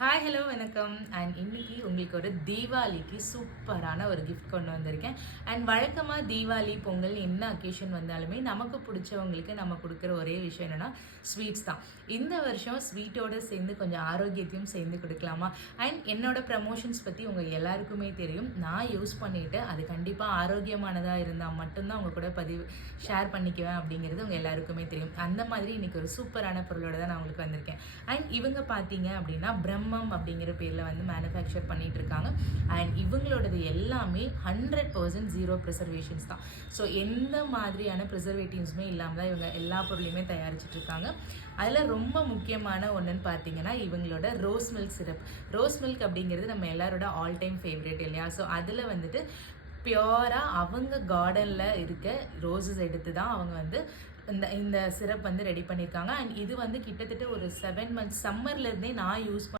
Hi hello வணக்கம். And இன்னைக்கு உங்களுக்கு ஒரு தீபாவளிக்கு சூப்பரான ஒரு கிஃப்ட் கொண்டு வந்திருக்கேன். அண்ட் வழக்கமாக தீபாவளி பொங்கல் என்ன அக்கேஷன் வந்தாலுமே நமக்கு பிடிச்சவங்களுக்கு நம்ம கொடுக்குற ஒரே விஷயம் என்னென்னா ஸ்வீட்ஸ் தான். இந்த வருஷம் ஸ்வீட்டோடு சேர்ந்து கொஞ்சம் ஆரோக்கியத்தையும் சேர்ந்து கொடுக்கலாமா? அண்ட் என்னோட ப்ரமோஷன்ஸ் பற்றி உங்கள் எல்லாருக்குமே தெரியும். நான் யூஸ் பண்ணிவிட்டு அது கண்டிப்பாக ஆரோக்கியமானதாக இருந்தால் மட்டும்தான் உங்கள் கூட ஷேர் பண்ணிக்குவேன் அப்படிங்கிறது உங்கள் எல்லாருக்குமே தெரியும். அந்த மாதிரி இன்னைக்கு ஒரு சூப்பரான பொருளோட தான் நான் உங்களுக்கு வந்திருக்கேன். அண்ட் இவங்க பார்த்தீங்க அப்படின்னா பிரம்மம் அப்படிங்கிற பேரில் வந்து மேனுஃபேக்சர் பண்ணிட்டு இருக்காங்க. அண்ட் இவங்களோடது எல்லாமே 100% ஜீரோ ப்ரிசர்வேஷன்ஸ் தான். ஸோ எந்த மாதிரியான ப்ரிசர்வேட்டிவ்ஸுமே இல்லாமல் தான் இவங்க எல்லா பொருளையுமே தயாரிச்சுட்டு இருக்காங்க. அதில் ரொம்ப முக்கியமான ஒன்றுன்னு பார்த்தீங்கன்னா இவங்களோட rose milk syrup. Rose milk அப்படிங்கிறது நம்ம எல்லாரோட ஆல் டைம் ஃபேவரட் இல்லையா? ஸோ அதில் வந்துட்டு பியோராக அவங்க கார்டனில் இருக்க ரோஸஸ் எடுத்து தான் அவங்க வந்து இந்த சிரப் வந்து ரெடி பண்ணியிருக்காங்க. அண்ட் இது வந்து கிட்டத்தட்ட ஒரு 7 months சம்மர்லேருந்தே நான் யூஸ்